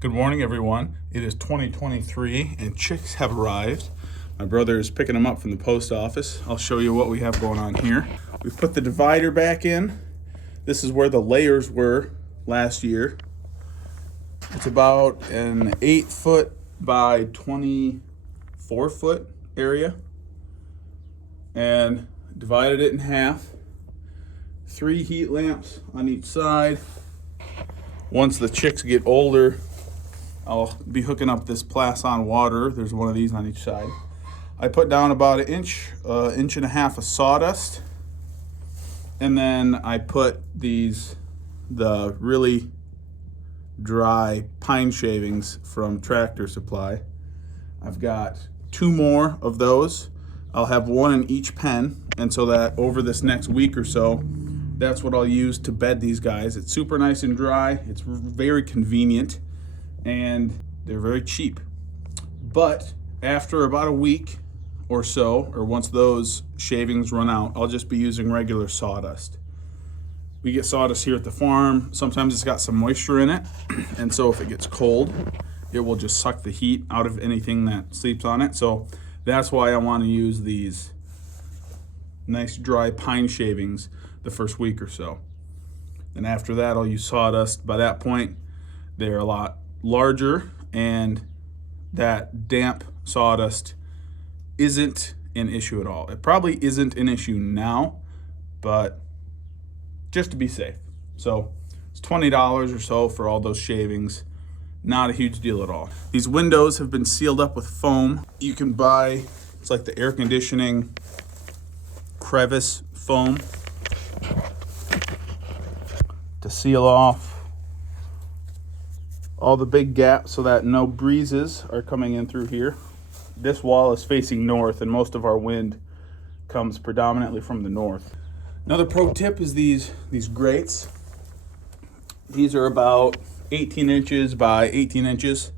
Good morning, everyone. It is 2023 and chicks have arrived. My brother is picking them up from the post office. I'll show you what we have going on here. We've put the divider back in. This is where the layers were last year. It's about an 8-foot by 24-foot area, and divided it in half. 3 heat lamps on each side. Once the chicks get older, I'll be hooking up this Plason water. There's one of these on each side. I put down about an inch and a half of sawdust, and then I put the really dry pine shavings from Tractor Supply. I've got 2 more of those. I'll have 1 in each pen, and so that over this next week or so, that's what I'll use to bed these guys. It's super nice and dry. It's very convenient, and they're very cheap. But after about a week or so, or once those shavings run out, I'll just be using regular sawdust. We get sawdust here at the farm. Sometimes it's got some moisture in it, and so if it gets cold, it will just suck the heat out of anything that sleeps on it. So that's why I want to use these nice dry pine shavings the first week or so. And after that, I'll use sawdust. By that point, they're a lot larger, and that damp sawdust isn't an issue at all. It probably isn't an issue now, but just to be safe. So it's $20 or so for all those shavings. Not a huge deal at all. These windows have been sealed up with foam. You can buy, it's like the air conditioning crevice foam to seal off all the big gaps so that no breezes are coming in through here. This wall is facing north, and most of our wind comes predominantly from the north. Another pro tip is these grates. These are about 18 inches by 18 inches.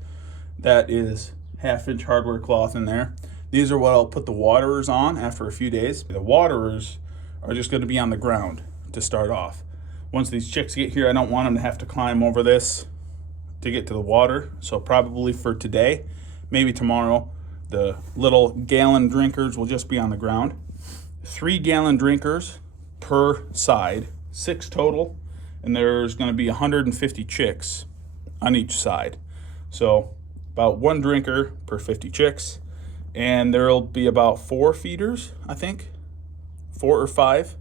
That is 1/2-inch hardware cloth in there. These are what I'll put the waterers on after a few days. The waterers are just going to be on the ground to start off. Once these chicks get here, I don't want them to have to climb over this to get to the water. So probably for today, maybe tomorrow, the little gallon drinkers will just be on the ground. 3 gallon drinkers per side, 6 total, and there's going to be 150 chicks on each side. So about 1 drinker per 50 chicks, and there'll be about 4 feeders, I think, 4 or 5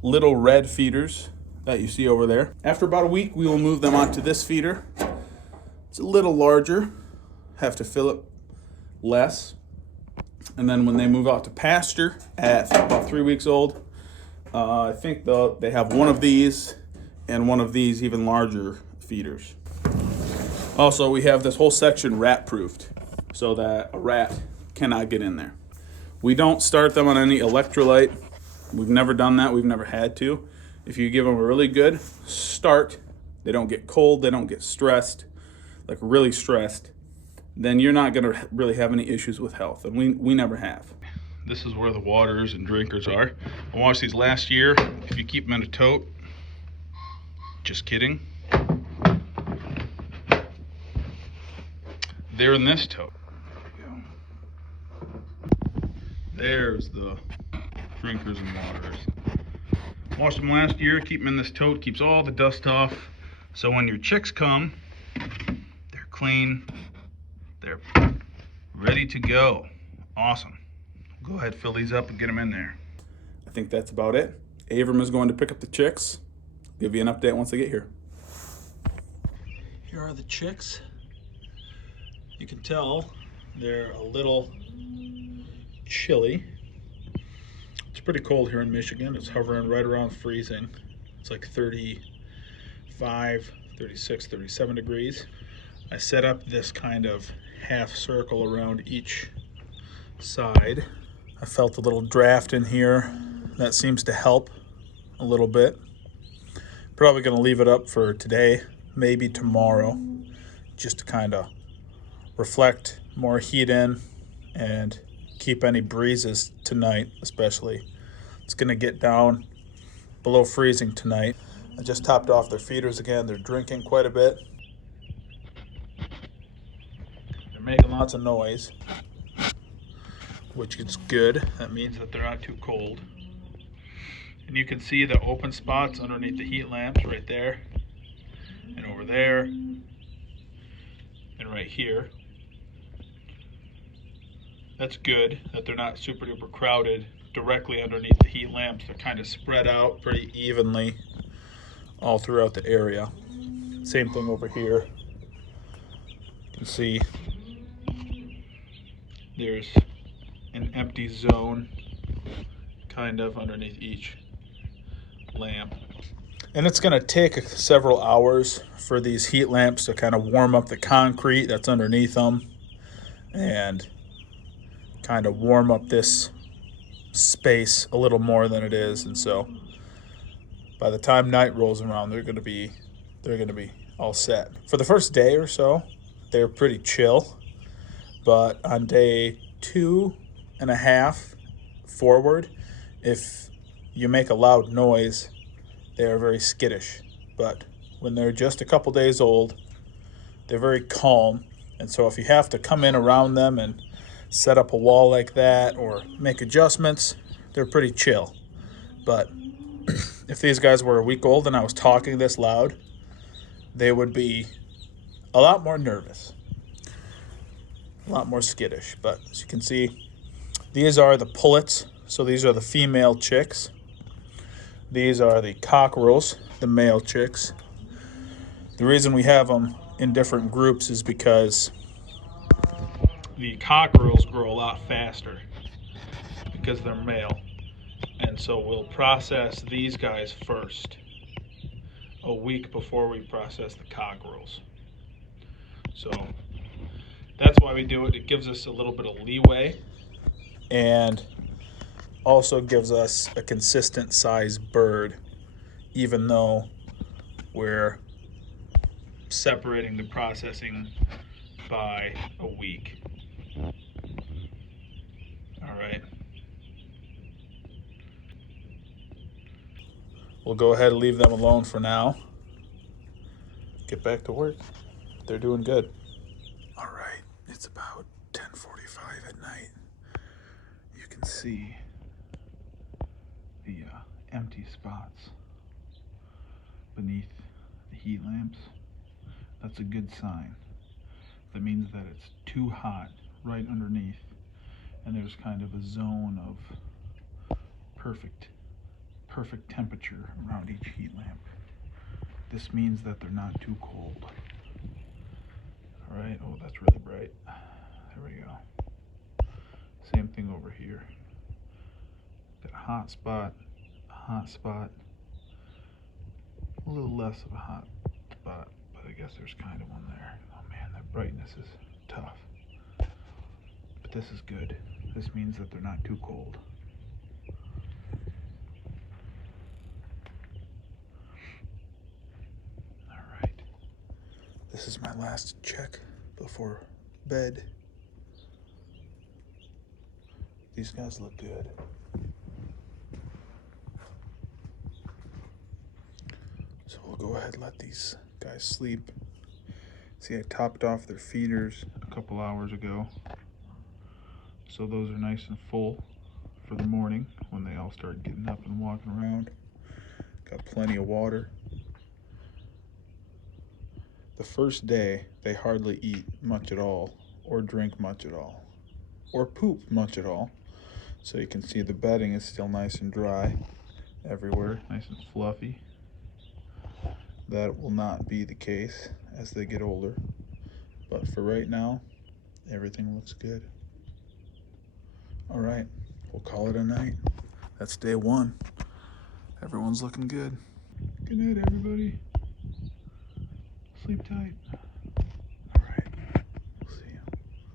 little red feeders that you see over there. After about a week, we will move them onto this feeder. It's a little larger, have to fill it less. And then when they move out to pasture at about 3 weeks old, I think they have 1 of these and 1 of these even larger feeders. Also, we have this whole section rat proofed so that a rat cannot get in there. We don't start them on any electrolyte. We've never done that. We've never had to. If you give them a really good start, they don't get cold, they don't get stressed, like really stressed, then you're not going to really have any issues with health, and we never have. This is where the waters and drinkers are. I watched these last year. If you keep them in a tote, just kidding, they're in this tote. There we go. There's the drinkers and waters. Washed them last year, keep them in this tote, keeps all the dust off. So when your chicks come, they're clean, they're ready to go. Awesome. Go ahead, fill these up and get them in there. I think that's about it. Avram is going to pick up the chicks. Give you an update once they get here. Here are the chicks. You can tell they're a little chilly. It's pretty cold here in Michigan. It's hovering right around freezing. It's like 35, 36, 37 degrees. I set up this kind of half circle around each side. I felt a little draft in here. That seems to help a little bit. Probably gonna leave it up for today, maybe tomorrow, just to kind of reflect more heat in and keep any breezes tonight, especially. It's gonna get down below freezing tonight. I just topped off their feeders again. They're drinking quite a bit. They're making lots of noise, which is good. That means that they're not too cold. And you can see the open spots underneath the heat lamps right there, and over there, and right here. That's good that they're not super duper crowded directly underneath the heat lamps. They're kind of spread out pretty evenly all throughout the area. Same thing over here. You can see there's an empty zone kind of underneath each lamp. And it's going to take several hours for these heat lamps to kind of warm up the concrete that's underneath them and kind of warm up this space a little more than it is. And so by the time night rolls around, they're going to be all set. For the first day or so, they're pretty chill, but on day 2.5 forward, if you make a loud noise, they are very skittish. But when they're just a couple days old, they're very calm. And so if you have to come in around them and set up a wall like that or make adjustments, they're pretty chill. But if these guys were a week old and I was talking this loud, they would be a lot more nervous, a lot more skittish. But as you can see, these are the pullets. So these are the female chicks. These are the cockerels, the male chicks. The reason we have them in different groups is because the cockerels grow a lot faster because they're male. And so we'll process these guys first, a week before we process the cockerels. So that's why we do it. It gives us a little bit of leeway and also gives us a consistent size bird, even though we're separating the processing by a week. All right. We'll go ahead and leave them alone for now. Get back to work. They're doing good. All right, it's about 10:45 at night. You can see the empty spots beneath the heat lamps. That's a good sign. That means that it's too hot right underneath, and there's kind of a zone of perfect temperature around each heat lamp. This means that they're not too cold. All right, oh, that's really bright. There we go. Same thing over here. Got a hot spot, a little less of a hot spot, but I guess there's kind of one there. Oh man, that brightness is tough. But this is good. This means that they're not too cold. All right. This is my last check before bed. These guys look good. So we'll go ahead and let these guys sleep. See, I topped off their feeders a couple hours ago. So those are nice and full for the morning when they all start getting up and walking around. Got plenty of water. The first day, they hardly eat much at all, or drink much at all, or poop much at all. So you can see the bedding is still nice and dry everywhere, nice and fluffy. That will not be the case as they get older. But for right now, everything looks good. All right, we'll call it a night. That's day 1. Everyone's looking good. Good night, everybody. Sleep tight.